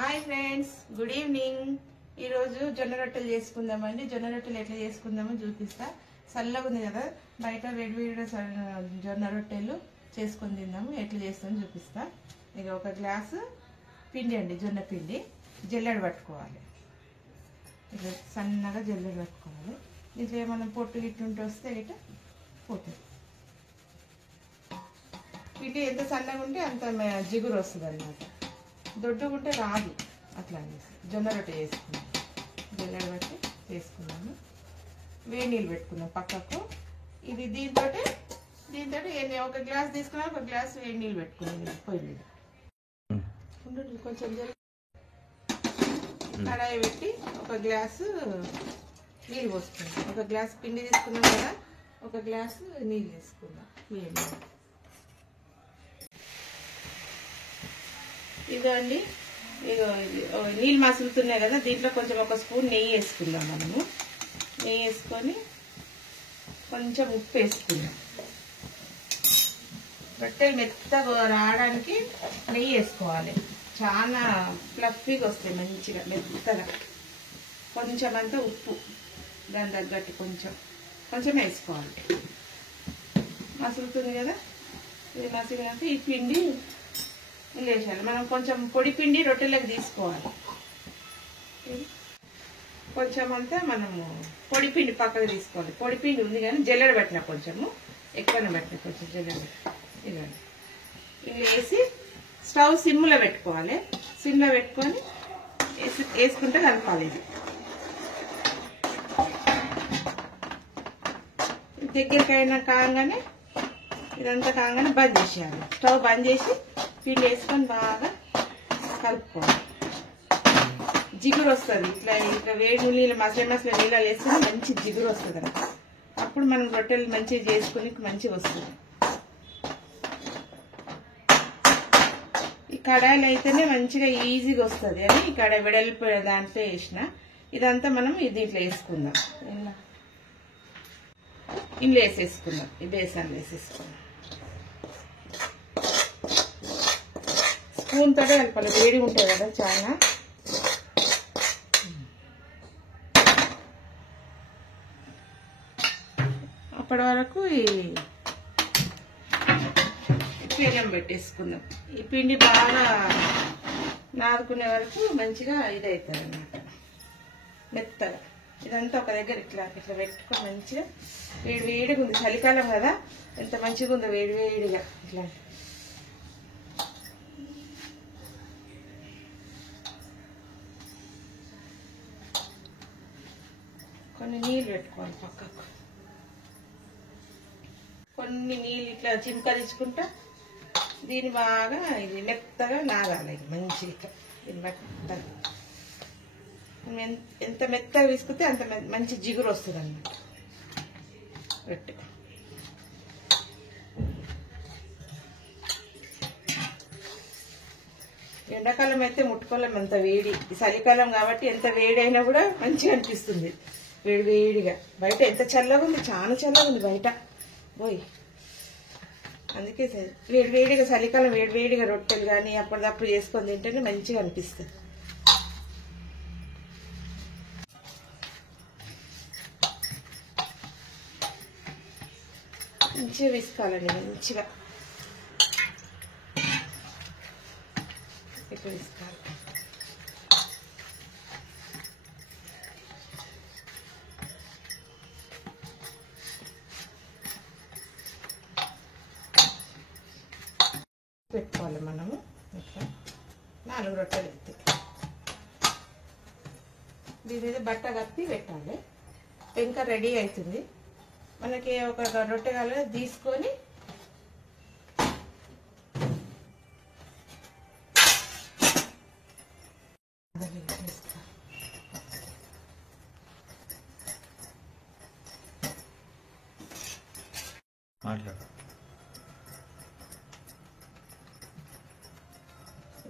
Hi friends, good evening. ఈరోజు జొన్న రొట్టెలు చేసుకుందామండి. జొన్న రొట్టెలు ఎట్లా చేసుకుందామో చూపిస్తా. చల్లగా ఉంది కదా, బయట వేడివేడిగా జొన్న రొట్టెలు చేసుకొని తిందాము. ఎట్లా చేస్తామో చూపిస్తా. ఇక ఒక గ్లాసు పిండి అండి, జొన్న పిండి జల్లెడ పట్టుకోవాలి. ఇట్లా సన్నగా జల్లెడ పట్టుకోవాలి. దీంట్లో ఏమన్నా పొట్టు గిట్టుంటే వస్తే ఇట్లా పోతుంది. పిండి ఎంత సన్నగా ఉంటే అంత జిగురు వస్తుంది అన్నమాట. దొడ్డుగా ఉంటే రాదు. అట్లా అనేసి జొన్న రొట్టె చేసుకున్నాం. జల్లెడ బట్టి చేసుకున్నాము. వేడి నీళ్ళు పెట్టుకున్నాం పక్కకు. ఇది దీంతో ఒక గ్లాస్ తీసుకున్నా, ఒక గ్లాస్ వేడి నీళ్ళు పెట్టుకున్నాను పొయ్యి మీద. కొంచెం కడాయి పెట్టి ఒక గ్లాసు నీళ్ళు పోసుకున్నాం. ఒక గ్లాస్ పిండి తీసుకున్నాం కదా, ఒక గ్లాసు నీళ్ళు తీసుకున్నాం. వేడి ఇదో అండి, ఇదో నీళ్ళు మసులుతున్నాయి కదా, దీంట్లో కొంచెం ఒక స్పూన్ నెయ్యి వేసుకుందాం. మనము నెయ్యి వేసుకొని కొంచెం ఉప్పు వేసుకుందాం. రొట్టెలు మెత్తగా రావడానికి నెయ్యి వేసుకోవాలి. చాలా ఫ్లఫీగా వస్తాయి, మంచిగా మెత్తగా. కొంచెం అంతా ఉప్పు దాని తగ్గట్టు కొంచెం వేసుకోవాలి. మసులుతుంది కదా, ఇది మసిలినాక ఈ పిండి వేసాలి. మనం కొంచెం పొడి పిండి రొట్టెలకు తీసుకోవాలి. కొంచెం అంతా మనము పొడి పిండి పక్కకు తీసుకోవాలి. పొడి పిండి ఉంది కానీ జల్లెడ పెట్టిన కొంచెము ఎక్కువనే పెట్టిన, కొంచెం జల్లెడ ఇవ్వండి. ఇవి వేసి స్టవ్ సిమ్లో పెట్టుకోవాలి. సిమ్లో పెట్టుకొని వేసుకుంటే కలపాలి. ఇది దగ్గరికైనా కాగానే, ఇదంతా కాగానే బంద్ చేసేయాలి. స్టవ్ బంద్ చేసి పిండి వేసుకొని బాగా కలుపుకోవాలి. జిగురు వస్తుంది. ఇట్లా వేడి నీళ్ళు మసల నీళ్ళు వేసుకొని మంచి జిగురు వస్తుంది అన్నమాట. అప్పుడు మనం రొట్టెలు మంచిగా చేసుకుని మంచిగా వస్తుంది. ఈ కడాయిలు అయితేనే మంచిగా ఈజీగా వస్తుంది అని ఈ కడాయి వెడల్పు దాంట్లో వేసిన. ఇదంతా మనం దీంట్లో వేసుకుందాం. ఇంట్లో వేసేసుకుందాం. ఈ బేసన్లో వేసేసుకుందాం. స్పూన్ తోటే కలపాలి, వేడి ఉంటుంది కదా చాలా. అప్పటి వరకు ఈ పెనం పెట్టేసుకుందాం. ఈ పిండి బాగా నాదుకునే వరకు మంచిగా ఇదవుతుంది అన్నమాట, మెత్తగా. ఇదంతా ఒక దగ్గర ఇట్లా పెట్టుకొని మంచిగా వేడిగా ఉంది. చలికాలం కదా, ఎంత మంచిగా ఉందో వేడిగా. ఇట్లా కొన్ని నీళ్ళు పెట్టుకోవాలి పక్కకు. కొన్ని నీళ్ళు ఇట్లా చిమ్కరించుకుంటా దీన్ని బాగా ఇది మెత్తగా నాగాలి. ఇది మంచిగా దీన్ని మెత్తగా, ఎంత మెత్తగా తీసుకుంటే అంత మంచి జిగురు వస్తుంది అన్నమాట రొట్టె. ఎండాకాలం అయితే ముట్టుకోలేం అంత వేడి. చలికాలం కాబట్టి ఎంత వేడి అయినా కూడా మంచిగా అనిపిస్తుంది వేడిగా. బయట ఎంత చల్లగా ఉంది, చాలా చల్లగా ఉంది బయట పోయి. అందుకే వేడిగా చలికాలం వేడిగా రొట్టెలు కానీ అప్పటిదప్పుడు చేసుకొని తింటేనే మంచిగా అనిపిస్తుంది. మంచిగా విసుకోవాలండి, మంచిగా ఇట్లా విసుకోవాలి. పెట్టుకోవాలి మనము. ఇట్లా 4 రొట్టెలు ఎత్తి దీని మీద బట్ట కప్పి పెట్టాలి. పెంక రెడీ అవుతుంది. మనకి ఒక రొట్టె కావాలి తీసుకొని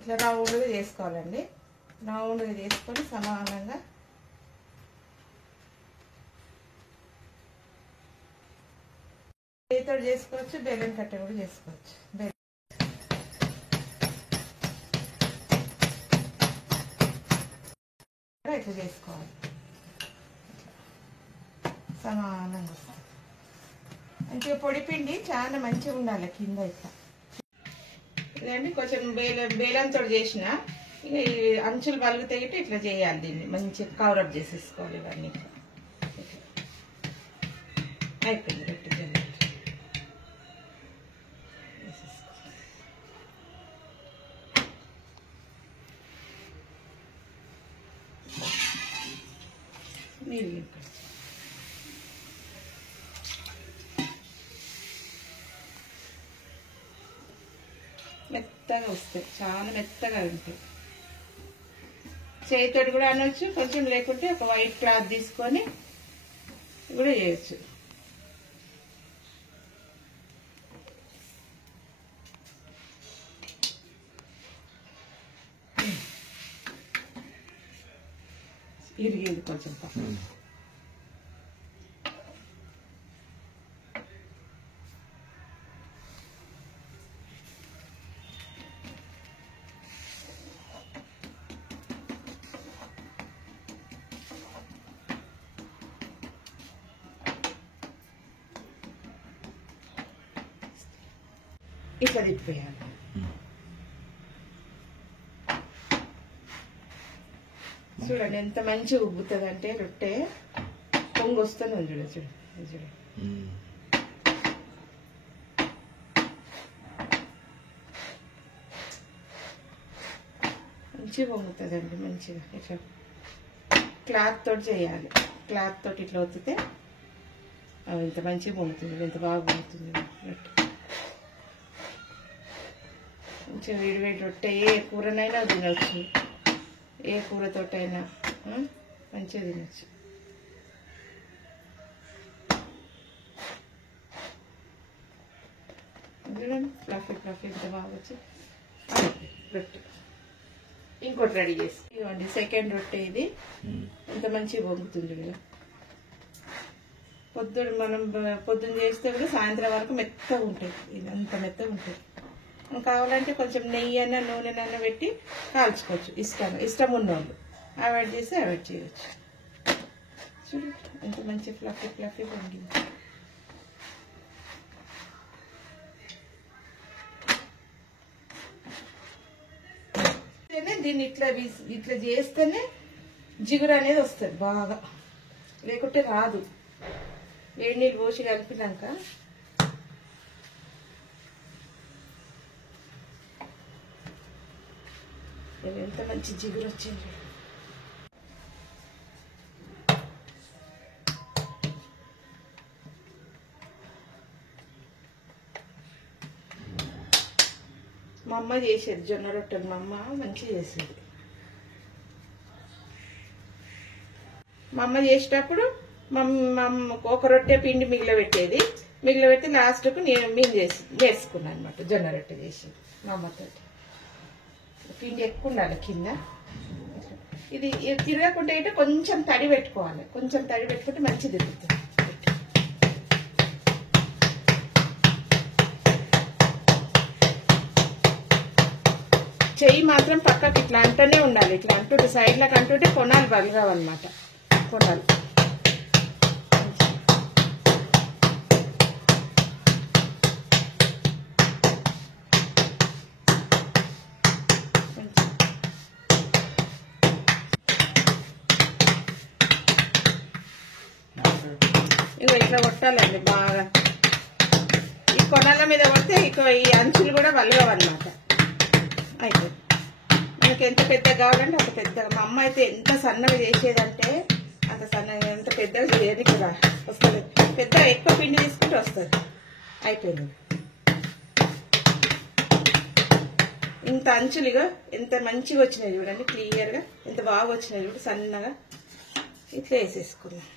ఇట్లా రౌండ్గా చేసుకోవాలండి. రౌండ్గా చేసుకొని సమానంగా చేతితో చేసుకోవచ్చు, బెల్లం కట్ట కూడా చేసుకోవచ్చు. ఇంకా ఇట్లా చేసుకోవాలి, సమానంగా వస్తుంది. మంచిగా పొడి పిండి చాలా మంచిగా ఉండాలి కింద ఇట్లా. ఇదండి కొంచెం బేలంతో చేసిన ఇక ఈ అంచులు పలుగుతాయి ఇట్లా చేయాలి. దీన్ని మంచిగా కవరప్ చేసేసుకోవాలి. ఇవన్నీ అయిపోయింది. రొట్టె జొన్న నీళ్ళు మెత్తగా వస్తాయి, చాలా మెత్తగా ఉంటాయి. చేతితోటి కూడా అనొచ్చు, కొంచెం లేకుంటే ఒక వైట్ క్లాత్ తీసుకొని కూడా చేయొచ్చు. ఇరిగింది కొంచెం ఇట్లా తిప్పివేయాలి. చూడండి ఎంత మంచిగా ఉబ్బుతుంది అంటే రొట్టె పొంగు వస్తుంది. చూడ చూడ చూడ మంచిగా పొంగుతుందండి. మంచిగా ఇట్లా క్లాత్ తోటి చేయాలి. క్లాత్ తోటి ఇట్లా ఒత్తితే ఇంత మంచిగా పొంగుతుంది, ఎంత బాగా పొంగుతుంది రొట్టె. మంచిగా వేడి వేడి రొట్టె ఏ కూరనైనా తినవచ్చు, ఏ కూరతోటైనా మంచిగా తినచ్చు. చూడండి ఫ్లఫీ ఫ్లఫీ ఇంత బాగా వచ్చి రొట్టె. ఇంకోటి రెడీ చేసి ఇవ్వండి. సెకండ్ రొట్టె ఇది. ఇంత మంచిగా పొంగుతుంది కదా. పొద్దున్న చేస్తే కూడా సాయంత్రం వరకు మెత్తగా ఉంటుంది. ఇది అంత మెత్తగా ఉంటుంది. కావాలంటే కొంచెం నెయ్యి అన్న నూనెనన్న పెట్టి కాల్చుకోవచ్చు. ఇష్టం ఉన్నోళ్ళు అవాయిడ్ చేసి అవాయిడ్ చేయవచ్చు. చూడండి ఎంత మంచి ఫ్లఫీ ఫ్లఫీ పొంగింది. దీన్ని ఇట్లా చేస్తేనే జిగురు అనేది వస్తుంది బాగా, లేకుంటే రాదు. వేడి నీళ్ళు పోసి కలిపినాక ఎంత మంచి జిగురు వచ్చింది. మా అమ్మ చేసేది జొన్న రొట్టెలు. మా అమ్మ మంచిగా చేసేది. మా అమ్మ చేసేటప్పుడు ఒక రొట్టె పిండి మిగిలిపెట్టేది. మిగిలిపెట్టి లాస్ట్కు మేము నేర్చుకున్నాను అనమాట జొన్న రొట్టె చేసేది మా అమ్మతో. పిండి ఎక్కువ ఉండాలి కింద. ఇది తిరగకుండా అయితే కొంచెం తడి పెట్టుకోవాలి. కొంచెం తడి పెట్టుకుంటే మంచిది తిరుగుతుంది. చెయ్యి మాత్రం పక్కకి ఇట్లా అంటూనే ఉండాలి. ఇట్లా అంటుంటే సైడ్లకు అంటుంటే కొనాలు బలగావన్నమాట. కొనాలు ఇక ఇట్లా కొట్టాలండి బాగా. ఈ కొనాల మీద కొడితే ఇక ఈ అంచులు కూడా వలగవన్నమాట. అయితే మనకి ఎంత పెద్దగా కావాలంటే అంత పెద్దగా. మా అమ్మ అయితే ఎంత సన్నగా చేసేదంటే అంత సన్నగా, ఎంత పెద్దగా చేయడానికి వస్తుంది. పెద్దగా ఎక్కువ పిండి తీసుకుంటే వస్తుంది. అయిపోయింది. ఇంత అంచులుగా ఎంత మంచిగా వచ్చినాయి చూడండి. క్లియర్గా ఎంత బాగా వచ్చినాయి చూడు. సన్నగా ఇట్లా వేసేసుకుందాం.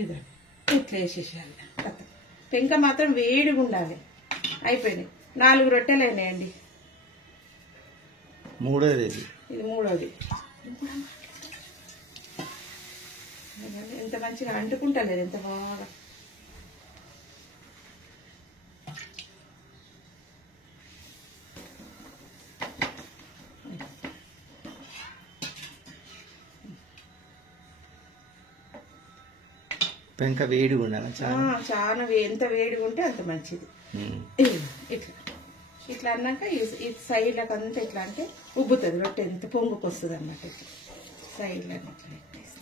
ఇదే ఇట్లా వేసేసేయాలి. పెంక మాత్రం వేడిగా ఉండాలి. అయిపోయినాయి. 4 రొట్టెలు అయినాయండి. ఇది మూడోది. ఎంత మంచిగా అంటుకుంటలేదు, ఎంత బాగా. పెంక వేడిగా ఉండాలి చాలా ఎంత వేడిగా ఉంటే అంత మంచిది. ఇట్లా ఇట్లా అన్నాక ఈ సైడ్లకు అంతా ఇట్లా అంటే ఉబ్బుతుంది, రొట్టె ఎంత పొంగుకు వస్తుంది అన్నమాట. ఇట్లా సైడ్లో అట్లా పెట్టేస్తే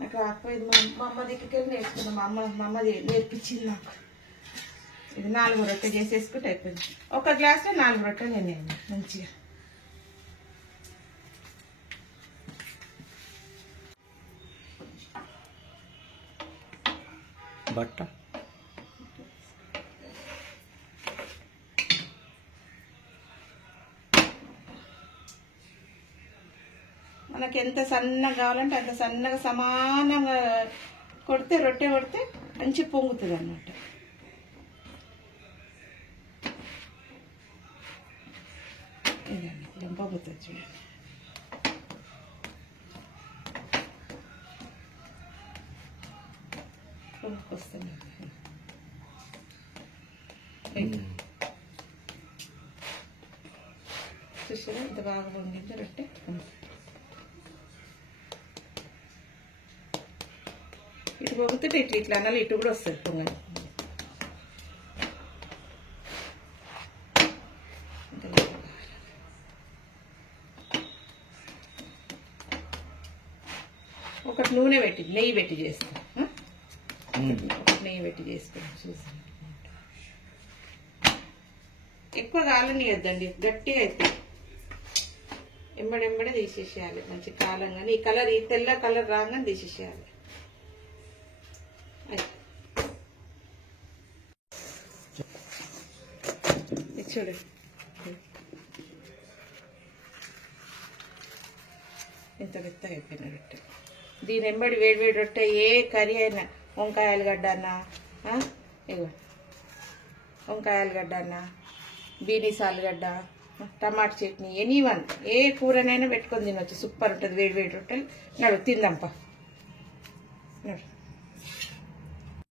నాకు రాకపోయింది. మా అమ్మ దగ్గరికి నేర్చుకున్నాను. మా అమ్మ నేర్పించింది నాకు. ఇది 4 రొట్టె చేసేసుకుంటే అయిపోయింది. ఒక గ్లాస్లో 4 రొట్టెలు నేను మంచిగా. బట్ట మనకి ఎంత సన్నగా కావాలంటే అంత సన్నగా సమానంగా కొడితే రొట్టె కొడితే మంచిగా పొంగుతుంది అన్నమాట. ఇదండి పొంగుతుంది చూడండి. పొంగుకొస్తుంది. చూసారా ఇంత బాగా పొంగింది రొట్టె. ఇటు పొంగుతుంటే ఇట్లా ఇట్లా అనాలి, ఇటు కూడా వస్తుంది పొంగని. ఒకటి నూనె పెట్టి నెయ్యి పెట్టి చేస్తాం. ఒకటి నెయ్యి పెట్టి చేసుకున్నాం. చూసాను ఎక్కువ కాలనియొద్దండి, గట్టిగా అయితే ఎంబడెంబడే తీసేసేయాలి. మంచి కాలంగానే ఈ కలర్ ఈ తెల్ల కలర్ రాగానే తీసేసేయాలి. చూడు ఇంత మెత్తగా అయిపోయిన రొట్టె. దీని ఎంబడి వేడి వేడి రొట్టె ఏ కర్రీ అయినా, వంకాయ ఆలుగడ్డ అన్నా, ఇగో వంకాయ ఆలుగడ్డ అన్నా, బీనీస్ ఆలుగడ్డ, టమాటా చట్నీ, ఎనీవన్ ఏ కూరనైనా పెట్టుకొని తినొచ్చు. సూపర్ ఉంటుంది వేడి వేడి రొట్టెలు. నడు తిందాంపా. నడు.